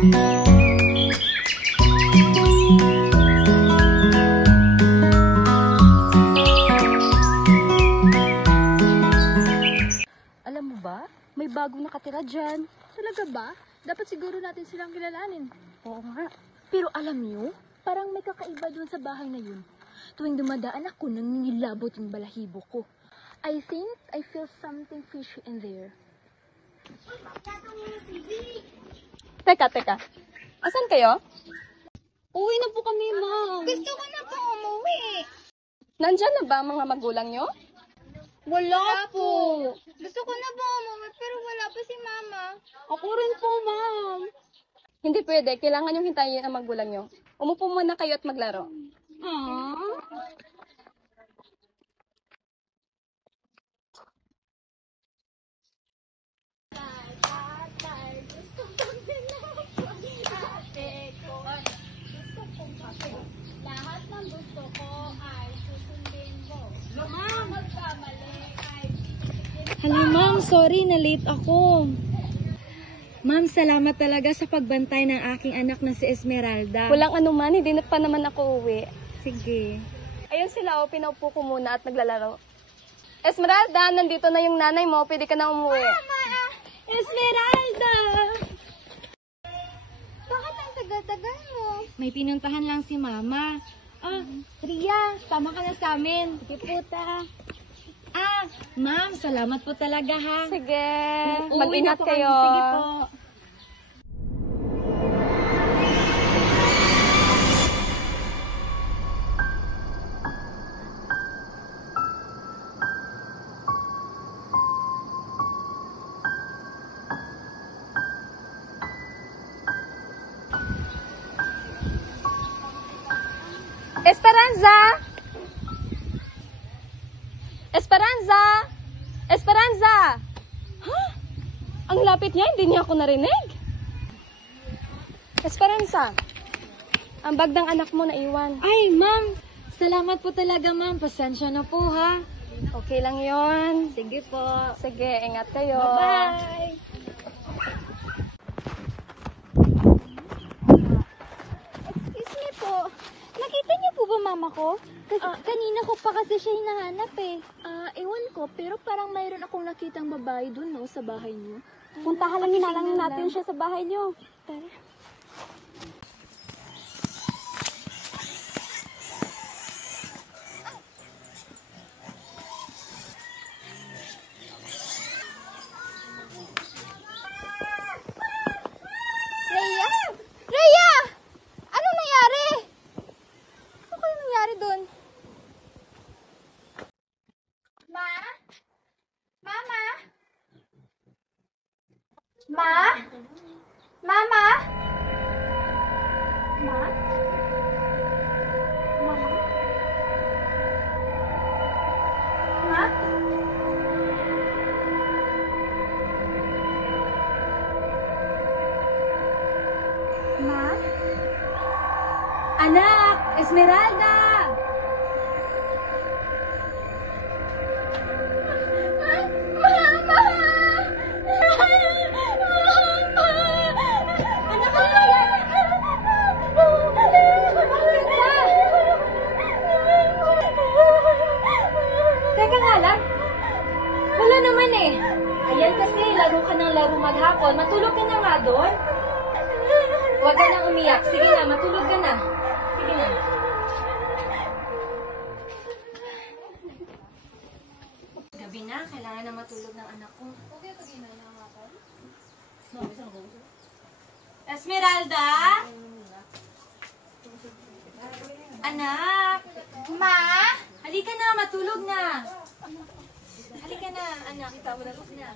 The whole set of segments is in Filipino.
Alam mo ba, may bagong nakatira dyan. Talaga ba? Dapat siguro natin silang kilalanin. Oo nga. Pero alam niyo, parang may kakaiba dun sa bahay na yun. Tuwing dumadaan ako, nangingilabot yung balahibo ko. I think I feel something fishy in there. Teka. Asan kayo? Uwi na po kami, Ma'am. Gusto ko na po umuwi. Nandyan na ba ang mga magulang nyo? Wala po. Gusto ko na po umuwi pero wala pa si Mama. Ako rin po, Ma'am. Hindi pwede. Kailangan yung hintayin ang magulang nyo. Umupo muna kayo at maglaro. Lahat ng gusto ko ay susundin mo. Ma'am, magkamali ay... Hello, Ma'am. Sorry na late ako. Ma'am, salamat talaga sa pagbantay ng aking anak na si Esmeralda. Walang anuman, hindi na pa naman ako uwi. Sige. Ayun sila, pinaupo ko muna at naglalaro. Esmeralda, nandito na yung nanay mo. Pwede ka na umuwi. Esmeralda! Bakit ang tagal-tagal mo? May pinuntahan lang si Mama. Ria, sama ka na sa amin. Sige puta. Ma'am, salamat po talaga ha. Sige, Uuwi na mag-ingat po kami. kayo. Sige po. Esperanza! Esperanza! Esperanza! Ha? Ang lapit niya, hindi niya ako narinig. Esperanza, ang bag ng anak mo naiwan. Ay, Ma'am. Salamat po talaga, Ma'am. Pasensya na po ha. Okay lang yon. Sige po. Sige, ingat kayo. Bye! Excuse me po. Nakita niyo po ba mama ko? Kasi kanina ko pa kasi siya hinahanap eh. Ewan ko, pero parang mayroon akong nakitang babae dun, no, sa bahay niyo. Puntahan lang natin siya sa bahay niyo. Tara. Rhea? Rhea! Anong nangyari? Ano kaya nangyari dun? Ma? Mama? Ma? Mama? Ma? Mama? Ma? Ma? Anak! Esmeralda! Teka nga lang. Wala naman eh. Ayan kasi, laro ka ng laro maghapon. Matulog ka na nga doon. Huwag ka nang umiyak. Sige na, matulog ka na. Sige na. Gabi na, kailangan na matulog ng anak ko. Esmeralda? Anak? Ma? Halika na, matulog na. Halika na, anak. Ikaw na na.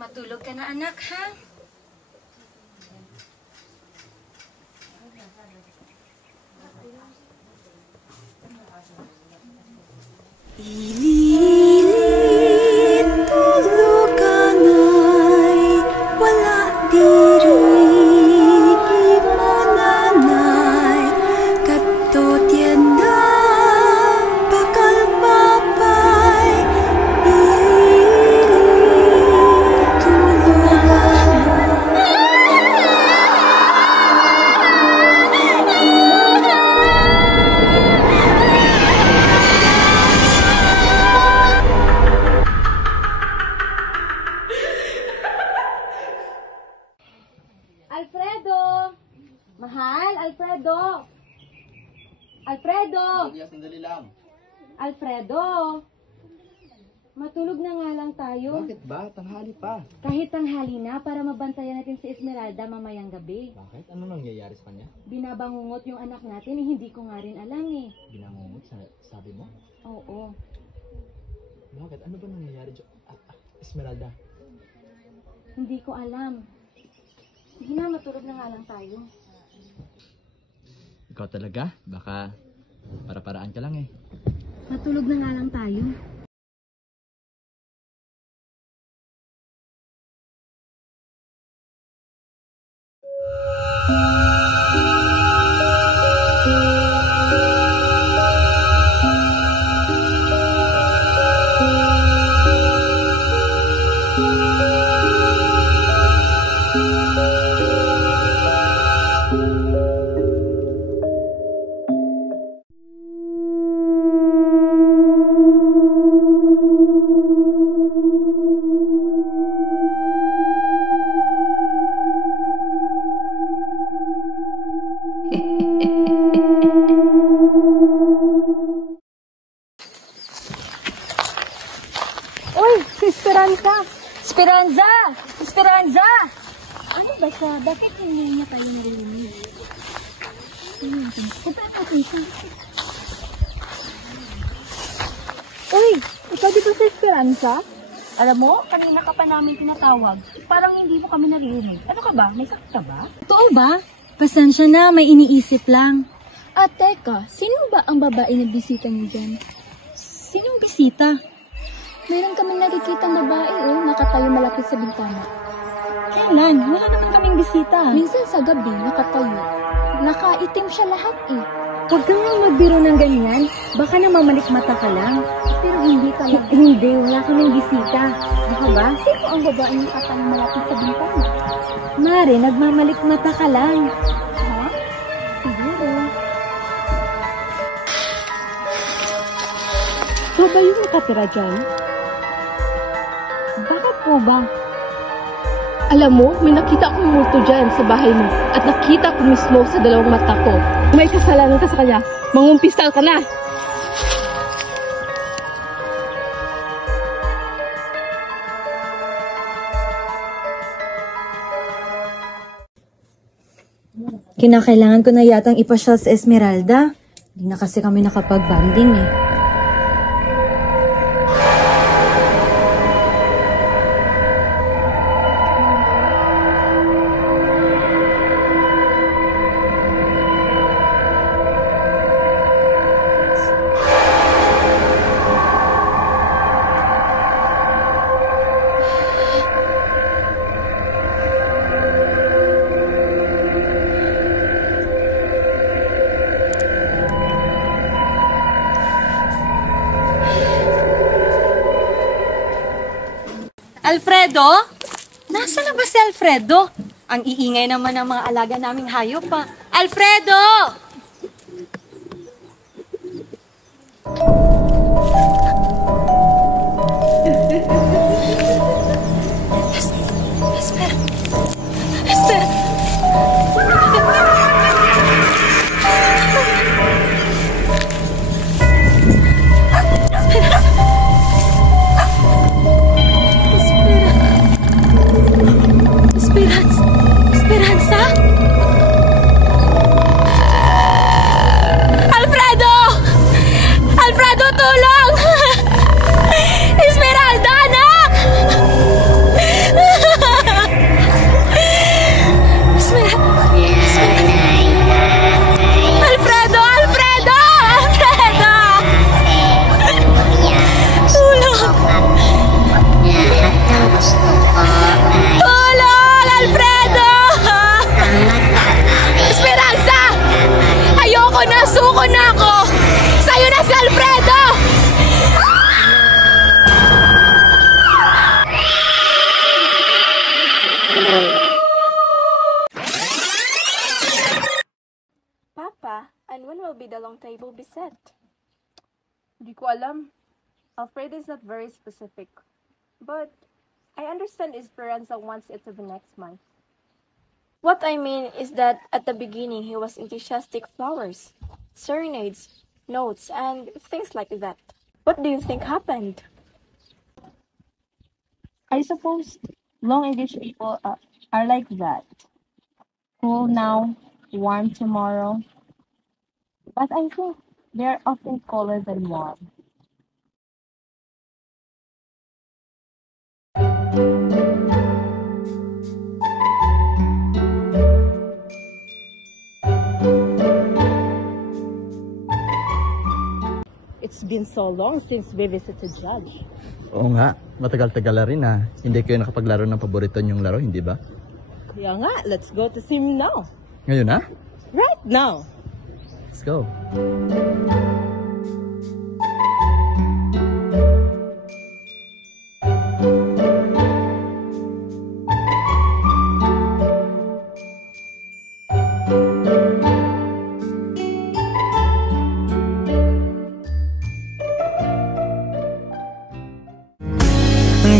Matulog ka na, anak, ha? Ililit tuluganay, wala diri imananay, kadto tiyan na bakal papay, Sandali lang. Alfredo! Matulog na nga lang tayo. Bakit ba? Tanghali pa. Kahit tanghali na para mabantayan natin si Esmeralda mamayang gabi. Bakit? Ano nangyayari sa kanya? Binabangungot yung anak natin, hindi ko nga rin alam eh. Binangungot, sabi mo? Oo. Bakit? Ano ba nangyayari dyan? Esmeralda. Hindi ko alam. Sige na, matulog na nga lang tayo. Ikaw talaga? Baka para-paraan ka lang eh. Matulog na nga lang tayo. Uy, si Esperanza! Esperanza! Esperanza! Ano ba siya? Bakit hindi niya tayo naririnig? Punta natin siya. Uy, ikaw di ba si Esperanza? Alam mo, kanina ka pa namin tinatawag. Parang hindi mo kami naririnig. Ano ka ba? May sakit ka ba? Totoo ba? Pasensya na, may iniisip lang. At teka, sino ba ang babae na bisita niyo dyan? Sinong bisita? Meron kaming nakikitang babae nakatayo malapit sa bintana. Kailan? Wala naman kaming bisita. Minsan sa gabi, nakatayo. Nakaitim siya lahat Huwag kang nga magbiro ng ganyan. Baka namamalik mata ka lang. Pero hindi talaga. Hindi, wala kaming bisita. Baka ba? Sino ang babae na nakatayo malapit sa bintana? Mare, nagmamalik mata ka lang. Ha? Siguro. Ito ba yung nakatira dyan? Bakit po ba? Alam mo, may nakita akong multo dyan sa bahay mo. At nakita ko mismo sa dalawang mata ko. May kasalanan ka sa kanya. Mangumpisal ka na. Kinakailangan ko na yatang ipasyal sa Esmeralda. Hindi na kasi kami nakapag-banding eh. Alfredo? Nasaan na ba si Alfredo? Ang iingay naman ng mga alaga naming hayop pa. Alfredo! Espera. Espera. Esperanza? Alfredo! Alfredo, tulong! Esmeralda, anak! Alfredo! Alfredo! Alfredo! Tulong! Tulong, Alfredo! Esperanza! Ayoko na, suko na ako! Sa'yo na si Alfredo! Papa, and when will be the long table be set? Hindi ko alam. Alfredo is not very specific. But I understand Esperanza wants it to be next month. What I mean is that at the beginning he was enthusiastic flowers, serenades, notes, and things like that. What do you think happened? I suppose long English people are like that. Cool now, warm tomorrow. But I think they're often colder than warm. It's been so long since we visited Judge. Oo nga, matagal-tagal na rin Hindi kayo nakapaglaro ng paborito niyong laro, hindi ba? Kaya nga, let's go to see him now. Ngayon na? Right now. Let's go.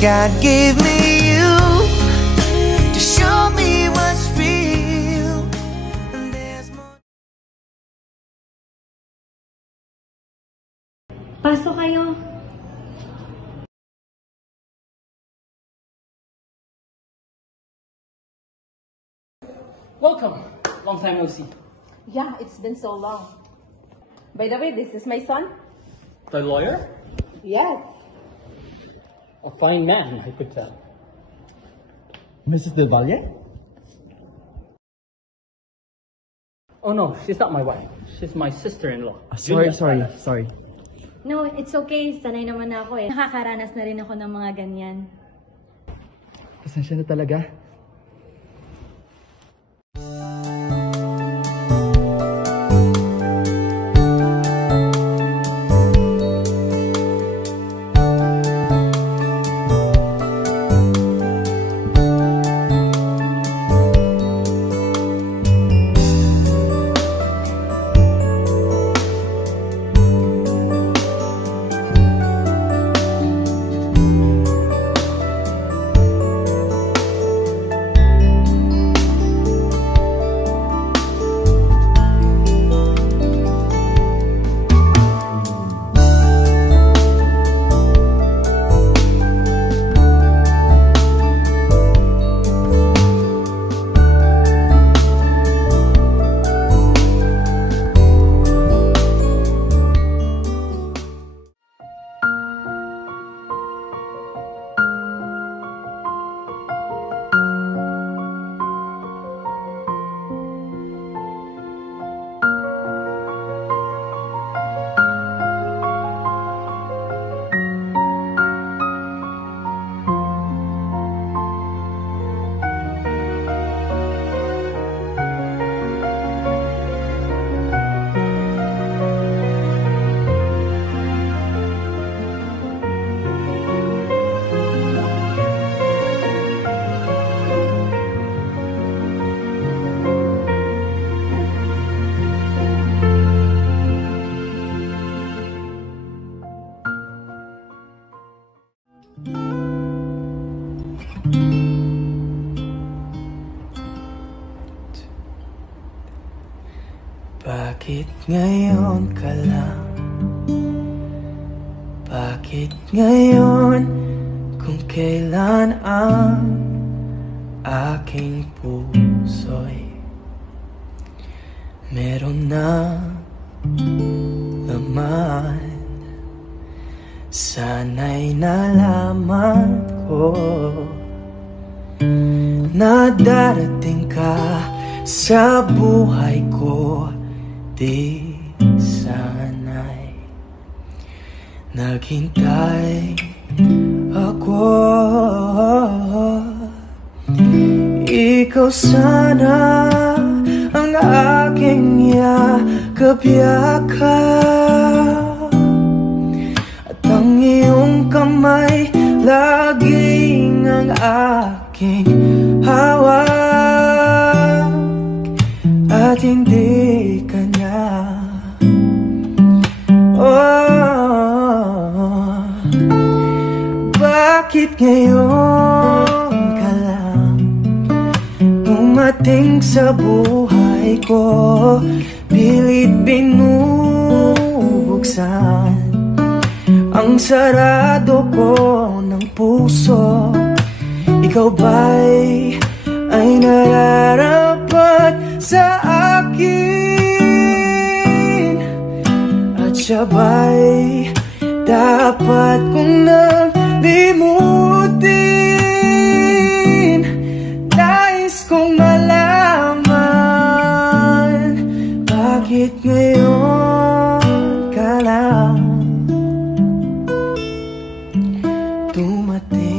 God gave me you to show me what's real. And there's more. Pasok kayo. Welcome. Long time no see. Yeah, it's been so long. By the way, this is my son. The lawyer? Yes. A fine man, I could tell. Mrs. Del Valle? Oh no, she's not my wife. She's my sister-in-law. Sorry. No, it's okay. Sanay naman na ako eh. Nakakaranas na rin ako ng mga ganyan. Pasensya na talaga. Bakit ngayon ka lang? Bakit ngayon kung kailan ang aking puso'y meron na laman? Sana'y nalaman ko na darating ka sa buhay ko. Di sana'y naghintay ako. Ikaw sana ang aking yakap-yakap, at ang iyong kamay laging ang aking hawak, at hindi ka na. Oh, bakit ngayon ka lang dumating sa buhay ko? Pilit binuhay minsan ang sarado ko ng puso. Ikaw ba'y nararapat sa akin? At siya ba'y dapat kong nalimutin? Nais kong malaman, bakit ngayon ka lang dumating?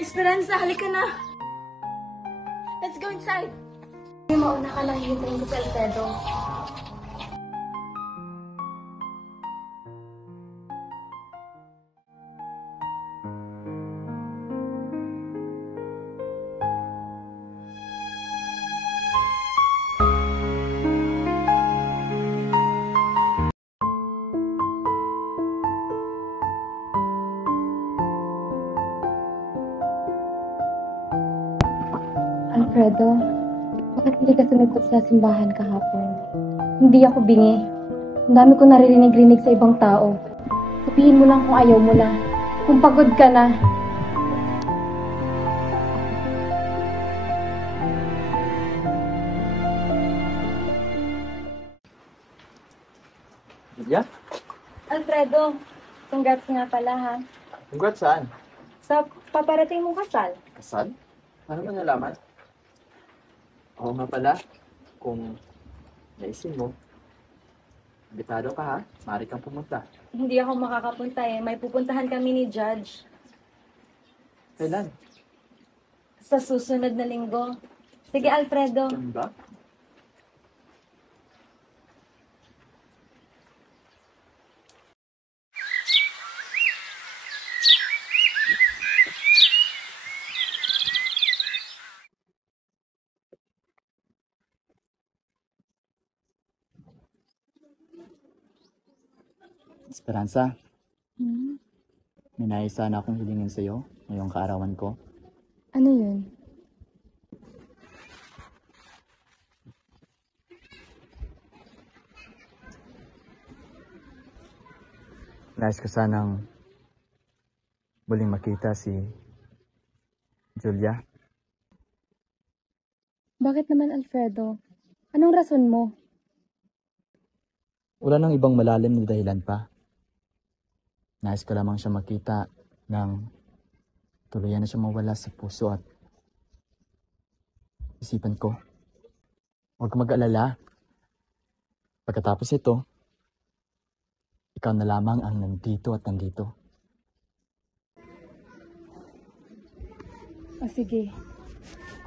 Esperanza, halika na. Let's go inside. Mauna ka lang, hihintayin ko si Alfredo. Alfredo, bakit hindi ka sumipot sa simbahan kahapon? Hindi ako bingi. Ang dami ko naririnig-rinig sa ibang tao. Sabihin mo lang kung ayaw mo na. Kung pagod ka na. Julia? Alfredo, congrats nga pala ha. Congrats saan? Sa paparating mong kasal. Kasal? Ano ba nalaman? Oo nga pala, kung naisin mo, imbitado ka ha, maaari kang pumunta. Hindi ako makakapunta eh. May pupuntahan kami ni Judge Kailan? sa susunod na linggo. Sige, Alfredo. Ano ba? Esperanza, may nais sana akong hilingin sa'yo ngayong kaarawan ko. Ano yun? Nais ko sanang muling makita si Julia. Bakit naman, Alfredo? Anong rason mo? Wala nang ibang malalim na dahilan pa. Nais ko lamang siya makita nang tuluyan na siya mawala sa puso at isipan ko. Huwag kang mag-alala. Pagkatapos ito, ikaw na lamang ang nandito at nandito. O sige,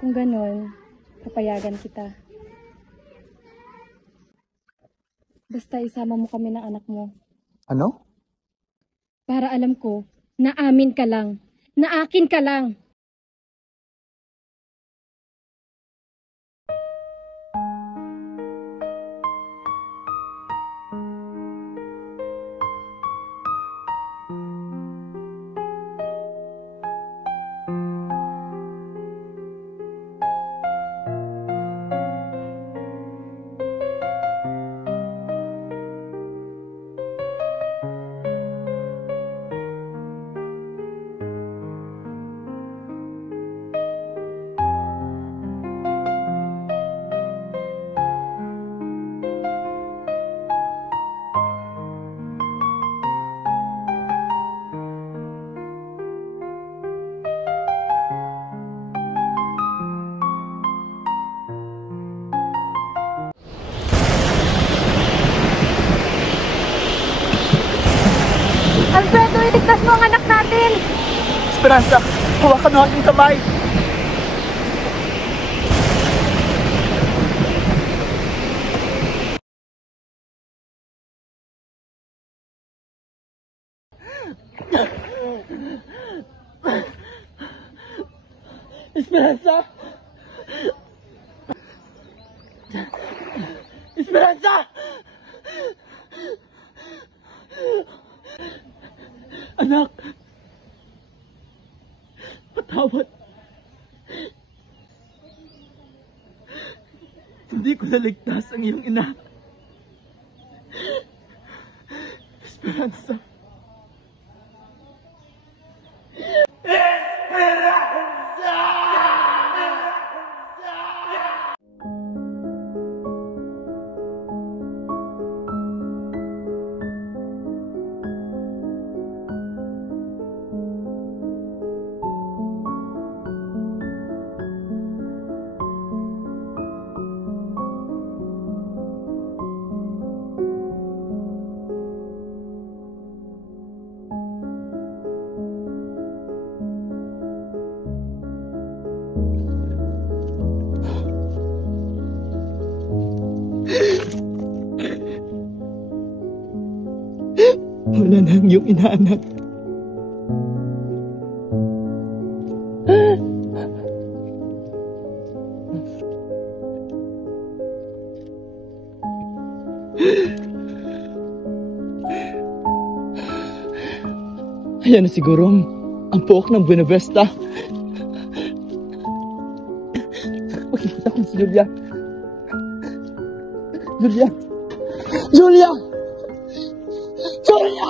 kung ganon, papayagan kita. Basta isama mo kami ng anak mo. Ano? Para alam ko, na amin ka lang. Na akin ka lang. Alfredo, iligtas mo ang anak natin! Esperanza, hawakan mo aking kamay! Esperanza! Esperanza! Anak! Patawad! Hindi ko naligtas ang iyong ina. Esperanza! Wala na ang iyong inaanak. Ayan na siguro ang pook ng Buena Vista. Makikita ko si Julia. Julia! Julia! Julia!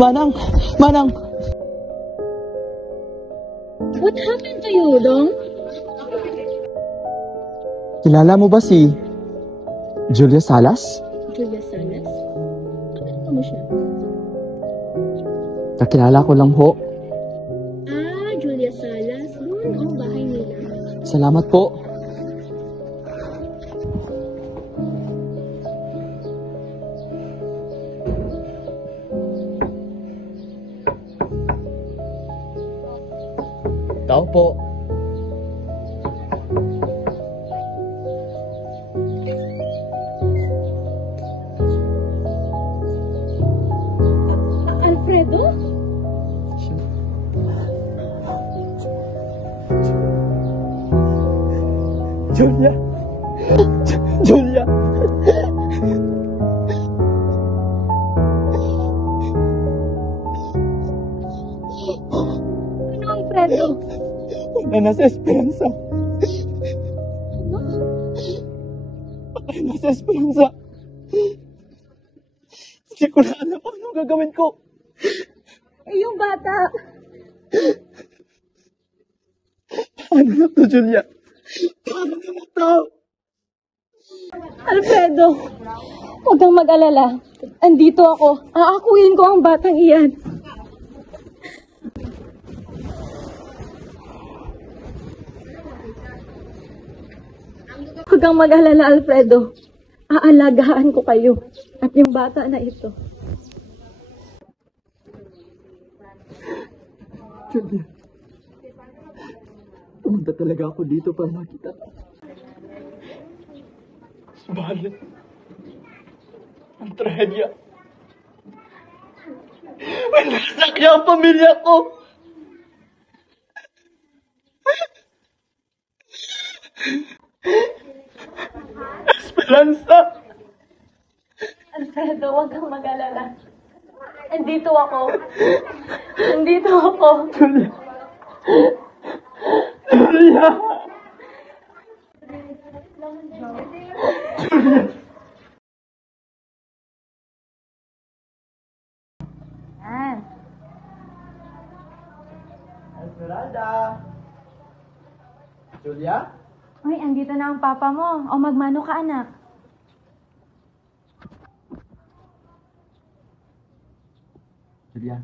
Manang! Manang! What happened to you, Dong? Kilala mo ba si Julia Salas? Julia Salas? Ano mo siya? Kakilala ko lang ho. Ah, Julia Salas. Doon ang bahay nila. Salamat po. Tao po. Alfredo? Julia! Julia! Ano, Alfredo? Wala na sa Esperanza. Patay na sa Esperanza. Hindi ko na alam ano gagawin ko. Eh, yung bata. Paano na to, Julia? Paano na to? Alfredo, huwag kang mag-alala. Andito ako. Aakuin ko ang batang iyan. Huwag kang mag-alala, Alfredo. Aalagaan ko kayo. At yung bata na ito. Julia, pumunta talaga ako dito para makita ka. Subalit, ang trahedya. May nasakya ang pamilya ko. Esperanza! Alfredo, huwag kang mag-alala. Andito ako. Andito ako. Julia! Julia! Julia! Esmeralda! Julia? Ay, andito na ang papa mo. O magmano ka, anak. Julia,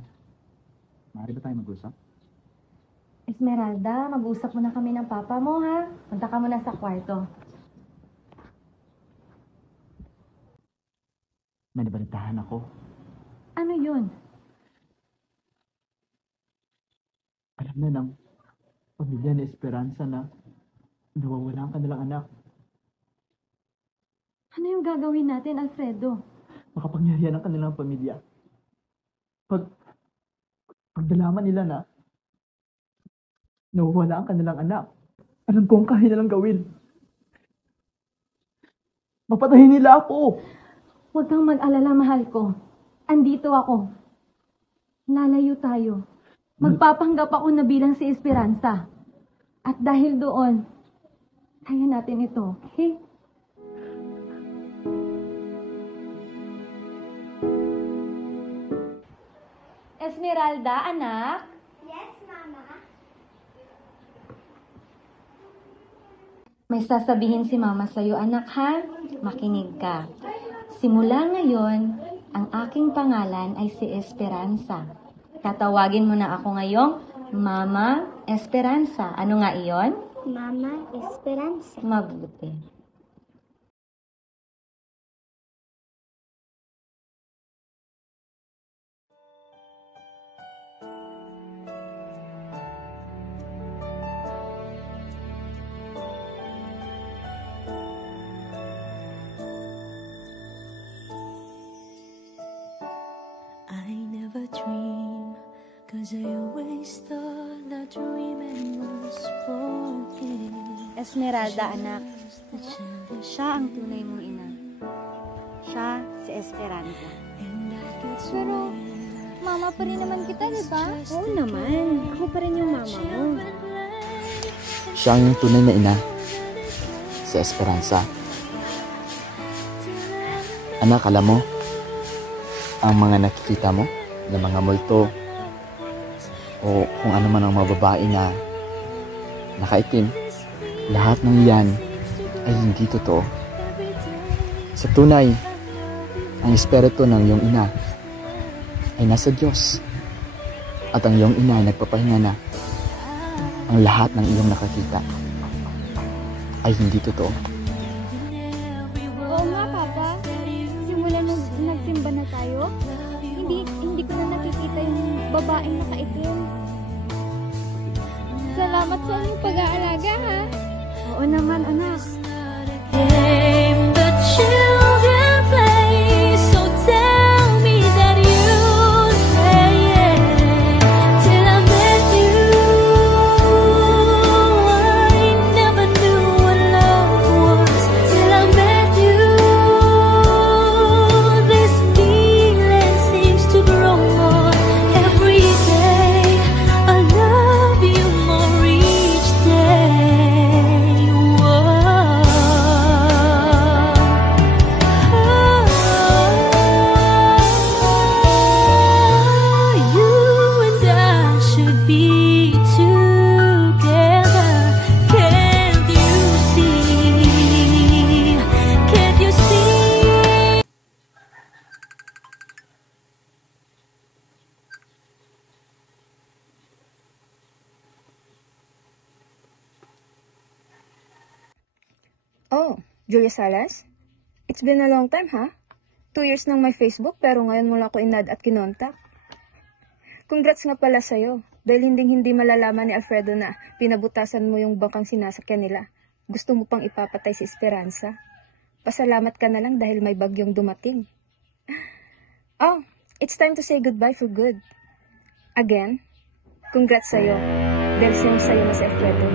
maaari ba tayo mag-usap? Esmeralda, mag-usap muna kami ng papa mo, ha? Punta ka muna sa kwarto. May nabalitahan ako. Ano yun? Alam na ng pamilya ni Esperanza na nawawala ang kanilang anak. Ano yung gagawin natin, Alfredo? Makapangyarihan ang kanilang pamilya. Pagdalaman nila na nawawala ang kanilang anak, alam ko ang kaya nilang gawin. Mapatayin nila ako! Huwag kang mag-alala, mahal ko. Andito ako. Lalayo tayo. Magpapanggap ako na bilang si Esperanza. At dahil doon, kaya natin ito, okay? Esmeralda, anak? Yes, Mama. May sasabihin si Mama sa'yo, anak, ha? Makinig ka. Simula ngayon, ang aking pangalan ay si Esperanza. Tatawagin mo na ako ngayong Mama Esperanza. Ano nga iyon? Mama Esperanza. Mabuti. I never dream, 'cause I always thought that dreaming was forget. Esmeralda, anak. Siya ang tunay mong ina. Siya si Esperanza. Pero, mama pa rin naman kita, di ba? Oo naman. Ako pa rin yung mama mo. Siya ang tunay na ina, si Esperanza. Anak, alam mo, ang mga nakikita mo na mga multo o kung ano man ang mga babae na nakaitim, lahat ng yan ay hindi totoo. Sa tunay, ang espiritu ng iyong ina ay nasa Diyos at ang iyong ina ay nagpapahinga na. Ang lahat ng iyong nakakita ay hindi totoo. Oo nga, Papa. Simula nung nagsimba na tayo, hindi ko na nakikita yung babaeng nakaitim. Salamat sa inyong pag-aalaga, ha? Oo naman, anak. Game the children play, so tell me that you stay till I met you. I never knew what love was till I met you. This feeling seems to grow more every day. I love you more each day. Whoa. You and I should be together. Can't you see? Can't you see? Oh, Julia Salas? It's been a long time, ha? 2 years nang may Facebook, pero ngayon mo lang ako inad at kinontak. Congrats nga pala sa'yo, dahil hindi malalaman ni Alfredo na pinabutasan mo yung bangkang sinasakyan nila. Gusto mo pang ipapatay si Esperanza. Pasalamat ka na lang dahil may bagyong dumating. Oh, it's time to say goodbye for good. Again, congrats sa'yo, dahil sa'yo na si Alfredo.